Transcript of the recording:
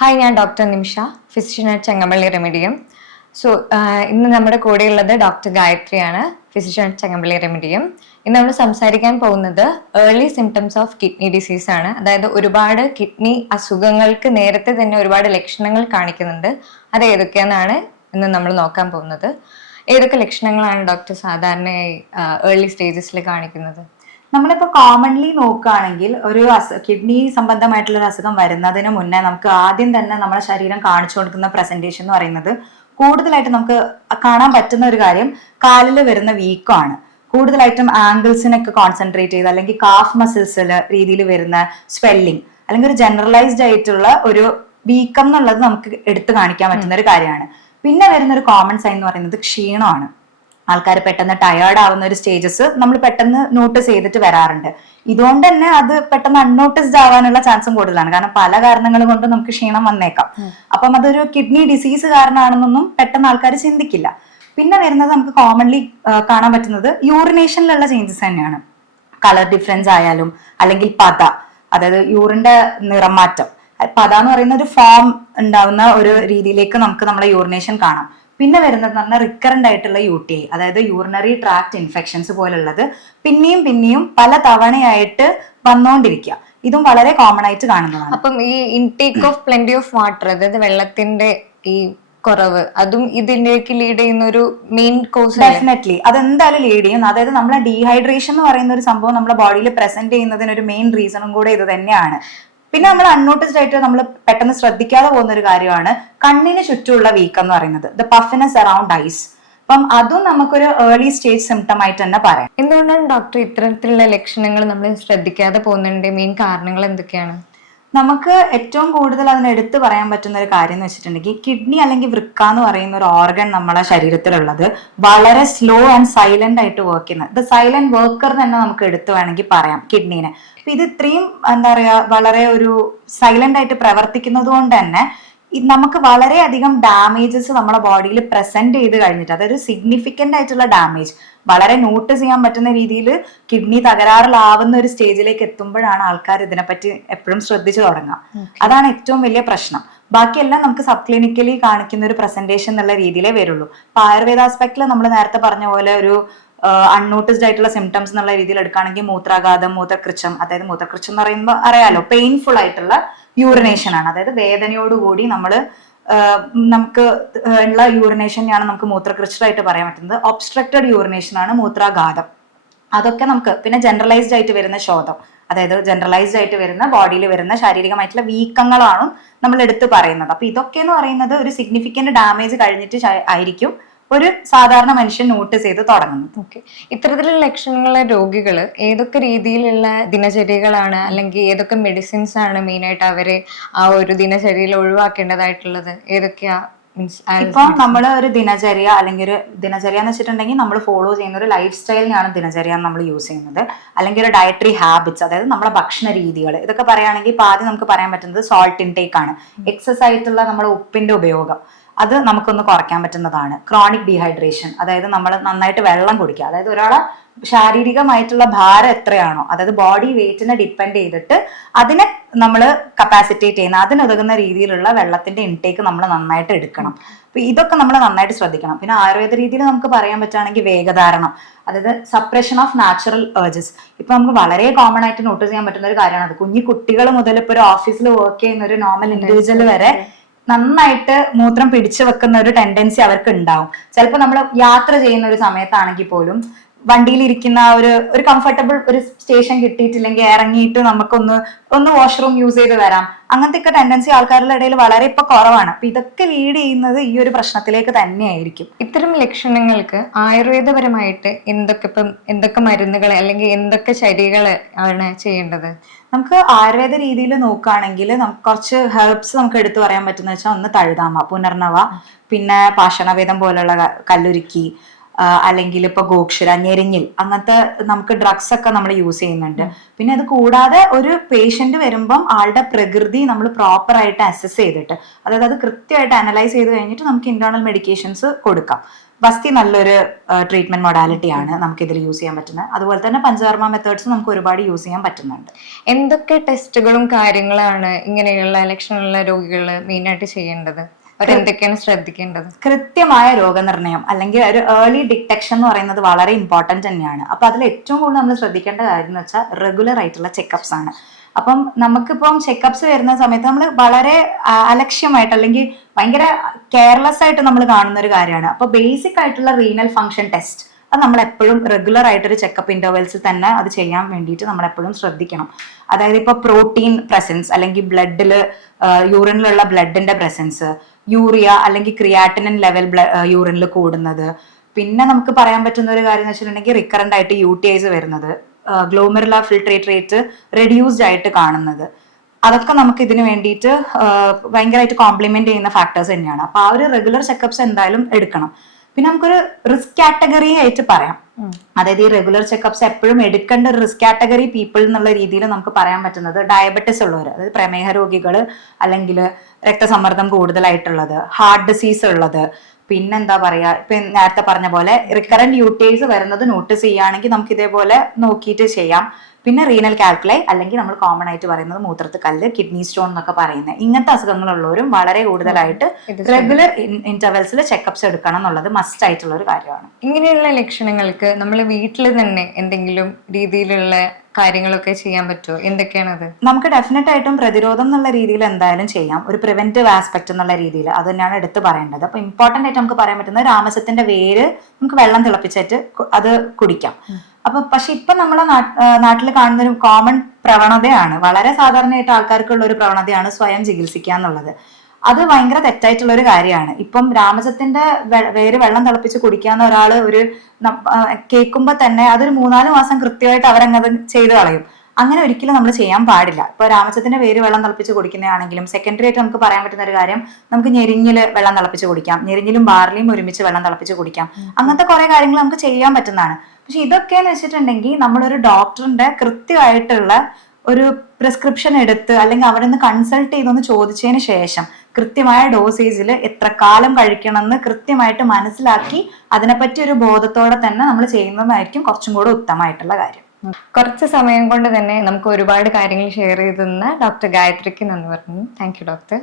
Hi, ഞാൻ doctor Nimisha, physician at Chengampally Remedium. So ഇന്ന് നമ്മുടെ കൂടെയുള്ളത് ഡോക്ടർ ഗായത്രിയാണ്, ഫിസിഷ്യൻ അറ്റ് ചെങ്ങമ്പള്ളി റെമിഡിയം. ഇന്ന് നമ്മൾ സംസാരിക്കാൻ പോകുന്നത് early symptoms of kidney disease ആണ്. അതായത് ഒരുപാട് കിഡ്നി അസുഖങ്ങൾക്ക് നേരത്തെ തന്നെ ഒരുപാട് ലക്ഷണങ്ങൾ കാണിക്കുന്നുണ്ട്. അത് ഏതൊക്കെയാണെന്നാണ് ഇന്ന് നമ്മൾ നോക്കാൻ പോകുന്നത്. ഏതൊക്കെ ലക്ഷണങ്ങളാണ് ഡോക്ടർ സാധാരണയായി ഏർലി സ്റ്റേജസിൽ കാണിക്കുന്നത്? നമ്മളിപ്പോ കോമൺലി നോക്കുകയാണെങ്കിൽ ഒരു കിഡ്നി സംബന്ധമായിട്ടുള്ള ഒരു അസുഖം വരുന്നതിന് മുന്നേ നമുക്ക് ആദ്യം തന്നെ നമ്മുടെ ശരീരം കാണിച്ചു കൊടുക്കുന്ന പ്രസന്റേഷൻ എന്ന് പറയുന്നത് കൂടുതലായിട്ട് നമുക്ക് കാണാൻ പറ്റുന്ന ഒരു കാര്യം കാലിൽ വരുന്ന വീക്കമാണ്. കൂടുതലായിട്ടും ആംഗിൾസിനൊക്കെ കോൺസെൻട്രേറ്റ് ചെയ്ത് അല്ലെങ്കിൽ കാഫ് മസിൽസിൽ രീതിയിൽ വരുന്ന സ്വെല്ലിംഗ് അല്ലെങ്കിൽ ഒരു ജനറലൈസ്ഡ് ആയിട്ടുള്ള ഒരു വീക്കം എന്നുള്ളത് നമുക്ക് എടുത്തു കാണിക്കാൻ പറ്റുന്ന ഒരു കാര്യമാണ്. പിന്നെ വരുന്ന ഒരു കോമൺ സൈൻ എന്ന് പറയുന്നത് ക്ഷീണമാണ്. ആൾക്കാർ പെട്ടെന്ന് ടയേർഡ് ആവുന്ന ഒരു സ്റ്റേജസ് നമ്മൾ പെട്ടെന്ന് നോട്ടീസ് ചെയ്തിട്ട് വരാറുണ്ട്. ഇതുകൊണ്ട് തന്നെ അത് പെട്ടെന്ന് അൺനോട്ടീസ്ഡ് ആവാനുള്ള ചാൻസും കൂടുതലാണ്. കാരണം പല കാരണങ്ങൾ കൊണ്ട് നമുക്ക് ക്ഷീണം വന്നേക്കാം. അപ്പം അതൊരു കിഡ്നി ഡിസീസ് കാരണമാണെന്നൊന്നും പെട്ടെന്ന് ആൾക്കാർ ചിന്തിക്കില്ല. പിന്നെ വരുന്നത് നമുക്ക് കോമൺലി കാണാൻ പറ്റുന്നത് യൂറിനേഷനിലുള്ള ചേഞ്ചസ് തന്നെയാണ്. കളർ ഡിഫറൻസ് ആയാലും അല്ലെങ്കിൽ പത, അതായത് യൂറിന്റെ നിറം മാറ്റം. പത എന്ന് പറയുന്ന ഒരു ഫോം ഉണ്ടാവുന്ന ഒരു രീതിയിലേക്ക് നമുക്ക് നമ്മുടെ യൂറിനേഷൻ കാണാം. പിന്നെ വരുന്നത് പറഞ്ഞാൽ റിക്കറന്റ് ആയിട്ടുള്ള UTI, അതായത് യൂറിനറി ട്രാക്ട് ഇൻഫെക്ഷൻസ് പോലുള്ളത് പിന്നെയും പല തവണയായിട്ട് വന്നുകൊണ്ടിരിക്കുക. ഇതും വളരെ കോമൺ ആയിട്ട് കാണുന്നതാണ്. അപ്പം ഈ intake of plenty of water, അതായത് വെള്ളത്തിന്റെ ഈ കുറവ്, അതും ഇതിലേക്ക് ലീഡ് ചെയ്യുന്ന ഒരു മെയിൻ കോസ്. ഡെഫിനറ്റ്ലി അതെന്തായാലും ലീഡ് ചെയ്യും. അതായത് നമ്മളെ ഡീഹൈഡ്രേഷൻ എന്ന് പറയുന്ന ഒരു സംഭവം നമ്മുടെ ബോഡിയിൽ പ്രസന്റ് ചെയ്യുന്നതിന് ഒരു മെയിൻ റീസണും കൂടെ ഇത് തന്നെയാണ്. പിന്നെ നമ്മൾ അൺനോട്ടീസ്ഡ് ആയിട്ട് നമ്മൾ പെട്ടെന്ന് ശ്രദ്ധിക്കാതെ പോകുന്ന ഒരു കാര്യമാണ് കണ്ണിന് ചുറ്റുമുള്ള വീക്കം എന്ന് പറയുന്നത്, ദ പഫിനെസ് അറൌണ്ട് ഐസ്. അപ്പം അതും നമുക്കൊരു ഏർലി സ്റ്റേജ് സിംറ്റം ആയിട്ട് തന്നെ പറയാം. എന്തുകൊണ്ടാണ് ഡോക്ടർ ഇത്തരത്തിലുള്ള ലക്ഷണങ്ങൾ നമ്മൾ ശ്രദ്ധിക്കാതെ പോകുന്നതിന്റെ മെയിൻ കാരണങ്ങൾ എന്തൊക്കെയാണ്? നമുക്ക് ഏറ്റവും കൂടുതൽ അതിന് എടുത്ത് പറയാൻ പറ്റുന്ന ഒരു കാര്യം എന്ന് വെച്ചിട്ടുണ്ടെങ്കിൽ കിഡ്നി അല്ലെങ്കിൽ വൃക്ക എന്ന് പറയുന്ന ഒരു ഓർഗൻ നമ്മളെ ശരീരത്തിലുള്ളത് വളരെ സ്ലോ ആൻഡ് സൈലന്റ് ആയിട്ട് വർക്ക് ചെയ്യുന്നത്. ദ സൈലന്റ് വർക്കർ തന്നെ നമുക്ക് എടുത്ത് വേണമെങ്കിൽ പറയാം കിഡ്നീനെ. അപ്പൊ ഇത് ഇത്രയും എന്താ പറയാ വളരെ ഒരു സൈലന്റ് ആയിട്ട് പ്രവർത്തിക്കുന്നത് കൊണ്ട് തന്നെ നമുക്ക് വളരെയധികം ഡാമേജസ് നമ്മുടെ ബോഡിയിൽ പ്രസന്റ് ചെയ്ത് കഴിഞ്ഞിട്ട്, അതൊരു സിഗ്നിഫിക്കന്റ് ആയിട്ടുള്ള ഡാമേജ് വളരെ നോട്ടീസ് ചെയ്യാൻ പറ്റുന്ന രീതിയിൽ കിഡ്നി തകരാറിലാവുന്ന ഒരു സ്റ്റേജിലേക്ക് എത്തുമ്പോഴാണ് ആൾക്കാർ ഇതിനെപ്പറ്റി എപ്പോഴും ശ്രദ്ധിച്ചു തുടങ്ങുക. അതാണ് ഏറ്റവും വലിയ പ്രശ്നം. ബാക്കിയെല്ലാം നമുക്ക് സബ് ക്ലിനിക്കലി കാണിക്കുന്ന ഒരു പ്രസന്റേഷൻ എന്നുള്ള രീതിയിലേ വരുള്ളൂ. ഇപ്പൊ ആയുർവേദ ആസ്പെക്ടിൽ നമ്മൾ നേരത്തെ പറഞ്ഞ പോലെ ഒരു അൺനോട്ടീസ്ഡ് ആയിട്ടുള്ള സിംറ്റംസ് എന്നുള്ള രീതിയിൽ എടുക്കുകയാണെങ്കിൽ മൂത്രാഘാതം, മൂത്രകൃച്ഛം, അതായത് മൂത്രകൃച്ഛം എന്ന് പറയുമ്പോൾ അറിയാലോ പെയിൻഫുൾ ആയിട്ടുള്ള യൂറിനേഷൻ ആണ്. അതായത് വേദനയോടുകൂടി നമുക്ക് ഉള്ള യൂറിനേഷനെയാണ് നമുക്ക് മൂത്രകൃച്ഛമായിട്ട് പറയാൻ പറ്റുന്നത്. ഒബ്സ്ട്രക്റ്റഡ് യൂറിനേഷൻ ആണ് മൂത്രാഘാതം. അതൊക്കെ നമുക്ക് പിന്നെ ജനറലൈസ്ഡ് ആയിട്ട് വരുന്ന ശോധം, അതായത് ജനറലൈസ്ഡ് ആയിട്ട് വരുന്ന ബോഡിയിൽ വരുന്ന ശാരീരികമായിട്ടുള്ള വീക്കങ്ങളാണ് നമ്മൾ എടുത്ത് പറയുന്നത്. അപ്പൊ ഇതൊക്കെ എന്ന് പറയുന്നത് ഒരു സിഗ്നിഫിക്കന്റ് ഡാമേജ് കഴിഞ്ഞിട്ട് ആയിരിക്കും ഒരു സാധാരണ മനുഷ്യൻ നോട്ടീസ് ചെയ്ത് തുടങ്ങുന്നത്. ഓക്കെ, ഇത്തരത്തിലുള്ള ലക്ഷണങ്ങളുള്ള രോഗികൾ ഏതൊക്കെ രീതിയിലുള്ള ദിനചര്യകളാണ് അല്ലെങ്കിൽ ഏതൊക്കെ മെഡിസിൻസ് ആണ് മെയിൻ ആയിട്ട് അവരെ ആ ഒരു ദിനചര്യയിൽ ഒഴിവാക്കേണ്ടതായിട്ടുള്ളത്? ഏതൊക്കെയാ? ഇപ്പൊ നമ്മൾ ഒരു ദിനചര്യ അല്ലെങ്കിൽ ഒരു ദിനചര്യ എന്ന് വെച്ചിട്ടുണ്ടെങ്കിൽ നമ്മൾ ഫോളോ ചെയ്യുന്ന ഒരു ലൈഫ് സ്റ്റൈലിനാണ് ദിനചര്യ നമ്മൾ യൂസ് ചെയ്യുന്നത്. അല്ലെങ്കിൽ ഒരു ഡയറ്ററി ഹാബിറ്റ്സ്, അതായത് നമ്മുടെ ഭക്ഷണ രീതികൾ. ഇതൊക്കെ പറയുകയാണെങ്കിൽ ഇപ്പൊ ആദ്യം നമുക്ക് പറയാൻ പറ്റുന്നത് സോൾട്ട് ഇൻടേക്ക് ആണ്. എക്സസ് ആയിട്ടുള്ള നമ്മുടെ ഉപ്പിന്റെ ഉപയോഗം അത് നമുക്കൊന്ന് കുറയ്ക്കാൻ പറ്റുന്നതാണ്. ക്രോണിക് ഡീഹൈഡ്രേഷൻ, അതായത് നമ്മൾ നന്നായിട്ട് വെള്ളം കുടിക്കുക. അതായത് ഒരാളെ ശാരീരികമായിട്ടുള്ള ഭാരം എത്രയാണോ, അതായത് ബോഡി വെയിറ്റിനെ ഡിപ്പെൻഡ് ചെയ്തിട്ട് അതിനെ നമ്മൾ കപ്പാസിറ്റേറ്റ് ചെയ്യുന്ന അതിനുതകുന്ന രീതിയിലുള്ള വെള്ളത്തിന്റെ ഇൻടേക്ക് നമ്മൾ നന്നായിട്ട് എടുക്കണം. അപ്പൊ ഇതൊക്കെ നമ്മൾ നന്നായിട്ട് ശ്രദ്ധിക്കണം. പിന്നെ ആയുർവേദ രീതിയിൽ നമുക്ക് പറയാൻ പറ്റുകയാണെങ്കിൽ വേഗധാരണം, അതായത് സപ്രഷൻ ഓഫ് നാച്ചുറൽ ഏർജസ്. ഇപ്പൊ നമുക്ക് വളരെ കോമൺ ആയിട്ട് നോട്ടീസ് ചെയ്യാൻ പറ്റുന്ന ഒരു കാര്യമാണ് അത്. കുഞ്ഞു കുട്ടികൾ മുതൽ ഇപ്പൊ ഒരു ഓഫീസിൽ വർക്ക് ചെയ്യുന്ന ഒരു നോർമൽ ഇൻഡിവിജ്വൽ വരെ നന്നായിട്ട് മൂത്രം പിടിച്ചു വെക്കുന്ന ഒരു ടെൻഡൻസി അവർക്ക് ഉണ്ടാവും. ചിലപ്പോൾ നമ്മൾ യാത്ര ചെയ്യുന്ന ഒരു സമയത്താണെങ്കിൽ പോലും വണ്ടിയിൽ ഇരിക്കുന്ന ഒരു കംഫർട്ടബിൾ ഒരു സ്റ്റേഷൻ കിട്ടിയിട്ടില്ലെങ്കിൽ ഇറങ്ങിയിട്ട് നമുക്കൊന്ന് വാഷ്റൂം യൂസ് ചെയ്ത് വരാം. അങ്ങനത്തെ ഒക്കെ ടെൻഡൻസി ആൾക്കാരുടെ ഇടയിൽ വളരെ ഇപ്പൊ കുറവാണ്. അപ്പൊ ഇതൊക്കെ ലീഡ് ചെയ്യുന്നത് ഈ ഒരു പ്രശ്നത്തിലേക്ക് തന്നെയായിരിക്കും. ഇത്തരം ലക്ഷണങ്ങൾക്ക് ആയുർവേദപരമായിട്ട് എന്തൊക്കെ മരുന്നുകൾ അല്ലെങ്കിൽ എന്തൊക്കെ ചര്യകൾ ആണ് ചെയ്യേണ്ടത്? നമുക്ക് ആയുർവേദ രീതിയിൽ നോക്കുകയാണെങ്കിൽ നമുക്ക് കുറച്ച് ഹെർബ്സ് നമുക്ക് എടുത്തു പറയാൻ പറ്റുന്ന വെച്ചാൽ ഒന്ന് തഴുതാമ, പുനർനവ, പിന്നെ പാഷണവേദം പോലുള്ള കല്ലുരുക്കി, അല്ലെങ്കിൽ ഇപ്പൊ ഗോക്ഷര, ഞെരിഞ്ഞിൽ, അങ്ങനത്തെ നമുക്ക് ഡ്രഗ്സ് ഒക്കെ നമ്മൾ യൂസ് ചെയ്യുന്നുണ്ട്. പിന്നെ അത് കൂടാതെ ഒരു പേഷ്യന്റ് വരുമ്പം ആളുടെ പ്രകൃതി നമ്മൾ പ്രോപ്പർ ആയിട്ട് അസസ് ചെയ്തിട്ട്, അതായത് അത് കൃത്യമായിട്ട് അനലൈസ് ചെയ്ത് കഴിഞ്ഞിട്ട് നമുക്ക് ഇന്റേണൽ മെഡിക്കേഷൻസ് കൊടുക്കാം. ബസ്തി നല്ലൊരു ട്രീറ്റ്മെന്റ് മൊഡാലിറ്റി ആണ് നമുക്ക് ഇതിൽ യൂസ് ചെയ്യാൻ പറ്റുന്നത്. അതുപോലെ തന്നെ പഞ്ചകർമ്മ മെത്തേഡ്സ് നമുക്ക് ഒരുപാട് യൂസ് ചെയ്യാൻ പറ്റുന്നുണ്ട്. എന്തൊക്കെ ടെസ്റ്റുകളും കാര്യങ്ങളാണ് ഇങ്ങനെയുള്ള ലക്ഷണമുള്ള രോഗികൾ മെയിനായിട്ട് ചെയ്യേണ്ടത്? അവരെന്തൊക്കെയാണ് ശ്രദ്ധിക്കേണ്ടത്? കൃത്യമായ രോഗനിർണയം അല്ലെങ്കിൽ ഒരു ഏർലി ഡിറ്റക്ഷൻ എന്ന് പറയുന്നത് വളരെ ഇമ്പോർട്ടന്റ് തന്നെയാണ്. അപ്പൊ അതിൽ ഏറ്റവും കൂടുതൽ നമ്മൾ ശ്രദ്ധിക്കേണ്ട കാര്യം എന്ന് വെച്ചാൽ റെഗുലർ ആയിട്ടുള്ള ചെക്കപ്സ് ആണ്. അപ്പം നമുക്കിപ്പം ചെക്കപ്സ് വരുന്ന സമയത്ത് നമ്മൾ വളരെ അലക്ഷ്യമായിട്ട് അല്ലെങ്കിൽ ഭയങ്കര കെയർലെസ് ആയിട്ട് നമ്മൾ കാണുന്ന ഒരു കാര്യമാണ്. അപ്പൊ ബേസിക് ആയിട്ടുള്ള റീനൽ ഫംഗ്ഷൻ ടെസ്റ്റ് അത് നമ്മൾ എപ്പോഴും റെഗുലർ ആയിട്ടൊരു ചെക്കപ്പ് ഇന്റർവെൽസിൽ തന്നെ അത് ചെയ്യാൻ വേണ്ടിയിട്ട് നമ്മൾ എപ്പോഴും ശ്രദ്ധിക്കണം. അതായത് ഇപ്പൊ പ്രോട്ടീൻ പ്രസൻസ് അല്ലെങ്കിൽ ബ്ലഡില് യൂറിനിലുള്ള ബ്ലഡിന്റെ പ്രസൻസ്, യൂറിയ അല്ലെങ്കിൽ ക്രിയാറ്റിനിൻ ലെവൽ യൂറിനിൽ കൂടുന്നത്, പിന്നെ നമുക്ക് പറയാൻ പറ്റുന്ന ഒരു കാര്യം എന്ന് വെച്ചിട്ടുണ്ടെങ്കിൽ റിക്കറന്റ് ആയിട്ട് UTIs വരുന്നത്, ഗ്ലോമെറുലാർ ഫിൽട്രേറ്റ് റേറ്റ് റെഡ്യൂസ്ഡ് ആയിട്ട് കാണുന്നത്, അതൊക്കെ നമുക്ക് ഇതിന് വേണ്ടിയിട്ട് ഭയങ്കരമായിട്ട് കോംപ്ലിമെന്റ് ചെയ്യുന്ന ഫാക്ടേഴ്സ് തന്നെയാണ്. അപ്പൊ ആ ഒരു റെഗുലർ ചെക്കപ്സ് എന്തായാലും എടുക്കണം. പിന്നെ നമുക്കൊരു റിസ്ക് കാറ്റഗറി ആയിട്ട് പറയാം. അതായത് ഈ റെഗുലർ ചെക്കപ്സ് എപ്പോഴും എടുക്കേണ്ട ഒരു റിസ്ക് കാറ്റഗറി പീപ്പിൾ എന്നുള്ള രീതിയിൽ നമുക്ക് പറയാൻ പറ്റുന്നത് ഡയബറ്റിസ് ഉള്ളവർ, അതായത് പ്രമേഹ രോഗികൾ, അല്ലെങ്കിൽ രക്തസമ്മർദ്ദം കൂടുതലായിട്ടുള്ളത്, ഹാർട്ട് ഡിസീസ് ഉള്ളത്, പിന്നെന്താ പറയാ, ഇപ്പൊ നേരത്തെ പറഞ്ഞ പോലെ റിക്കറന്റ് UTIs വരുന്നത് നോട്ടീസ് ചെയ്യുകയാണെങ്കിൽ നമുക്ക് ഇതേപോലെ നോക്കിയിട്ട് ചെയ്യാം. പിന്നെ റീനൽ കാൽക്കുലൈ അല്ലെങ്കിൽ നമ്മൾ കോമൺ ആയിട്ട് പറയുന്നത് മൂത്രത്തിൽ കല്ല്, കിഡ്നി സ്റ്റോൺ എന്നൊക്കെ പറയുന്നത്, ഇങ്ങനത്തെ അസുഖങ്ങളുള്ളവരും വളരെ കൂടുതലായിട്ട് റെഗുലർ ഇന്റർവെൽസിൽ ചെക്കപ്സ് എടുക്കണം എന്നുള്ളത് മസ്റ്റ് ആയിട്ടുള്ള ഒരു കാര്യമാണ്. ഇങ്ങനെയുള്ള ലക്ഷണങ്ങൾക്ക് നമ്മൾ വീട്ടിൽ തന്നെ എന്തെങ്കിലും രീതിയിലുള്ള കാര്യങ്ങളൊക്കെ ചെയ്യാൻ പറ്റുമോ? എന്തൊക്കെയാണത്? നമുക്ക് ഡെഫിനറ്റ് ആയിട്ടും പ്രതിരോധം എന്നുള്ള രീതിയിൽ എന്തായാലും ചെയ്യാം. ഒരു പ്രിവെന്റീവ് ആസ്പെക്ട് എന്നുള്ള രീതിയിൽ അത് തന്നെയാണ് എടുത്ത് പറയേണ്ടത്. അപ്പൊ ഇമ്പോർട്ടന്റ് ആയിട്ട് നമുക്ക് പറയാൻ പറ്റുന്നത് രാമസത്തിന്റെ വേര് നമുക്ക് വെള്ളം തിളപ്പിച്ചിട്ട് അത് കുടിക്കാം. അപ്പൊ പക്ഷെ ഇപ്പൊ നമ്മളെ നാട്ടിൽ കാണുന്ന ഒരു കോമൺ പ്രവണതയാണ്, വളരെ സാധാരണയായിട്ട് ആൾക്കാർക്കുള്ള ഒരു പ്രവണതയാണ് സ്വയം ചികിത്സിക്കുക എന്നുള്ളത്. അത് ഭയങ്കര തെറ്റായിട്ടുള്ള ഒരു കാര്യമാണ്. ഇപ്പം രാമസത്തിന്റെ വേര് വെള്ളം തിളപ്പിച്ച് കുടിക്കാന്ന് ഒരാള് ഒരു കേൾക്കുമ്പോ തന്നെ അതൊരു 3-4 മാസം കൃത്യമായിട്ട് അവരങ്ങത് ചെയ്ത് കളയും. അങ്ങനെ ഒരിക്കലും നമ്മൾ ചെയ്യാൻ പാടില്ല. ഇപ്പൊ രാമസത്തിന്റെ വേര് വെള്ളം തിളപ്പിച്ച് കുടിക്കുന്നതാണെങ്കിലും സെക്കൻഡറി ആയിട്ട് നമുക്ക് പറയാൻ പറ്റുന്ന ഒരു കാര്യം, നമുക്ക് ഞെരിഞ്ഞില് വെള്ളം തിളപ്പിച്ച് കുടിക്കാം, ഞെരിഞ്ഞിലും ബാർലിയും ഒരുമിച്ച് വെള്ളം തിളപ്പിച്ച് കുടിക്കാം. അങ്ങനത്തെ കുറെ കാര്യങ്ങൾ നമുക്ക് ചെയ്യാൻ പറ്റുന്നതാണ്. പക്ഷെ ഇതൊക്കെയെന്ന് വെച്ചിട്ടുണ്ടെങ്കിൽ നമ്മളൊരു ഡോക്ടറിന്റെ കൃത്യമായിട്ടുള്ള ഒരു പ്രിസ്ക്രിപ്ഷൻ എടുത്ത് അല്ലെങ്കിൽ അവിടെ നിന്ന് കൺസൾട്ട് ചെയ്തൊന്ന് ചോദിച്ചതിന് ശേഷം കൃത്യമായ ഡോസേജിൽ എത്ര കാലം കഴിക്കണം എന്ന് കൃത്യമായിട്ട് മനസ്സിലാക്കി അതിനെപ്പറ്റി ഒരു ബോധത്തോടെ തന്നെ നമ്മൾ ചെയ്യുന്നതായിരിക്കും കുറച്ചും കൂടെ ഉത്തമമായിട്ടുള്ള കാര്യം. കുറച്ച് സമയം കൊണ്ട് തന്നെ നമുക്ക് ഒരുപാട് കാര്യങ്ങൾ ഷെയർ ചെയ്ത് തന്ന ഡോക്ടർ ഗായത്രിക്ക് നന്ദി പറഞ്ഞു. Thank you doctor.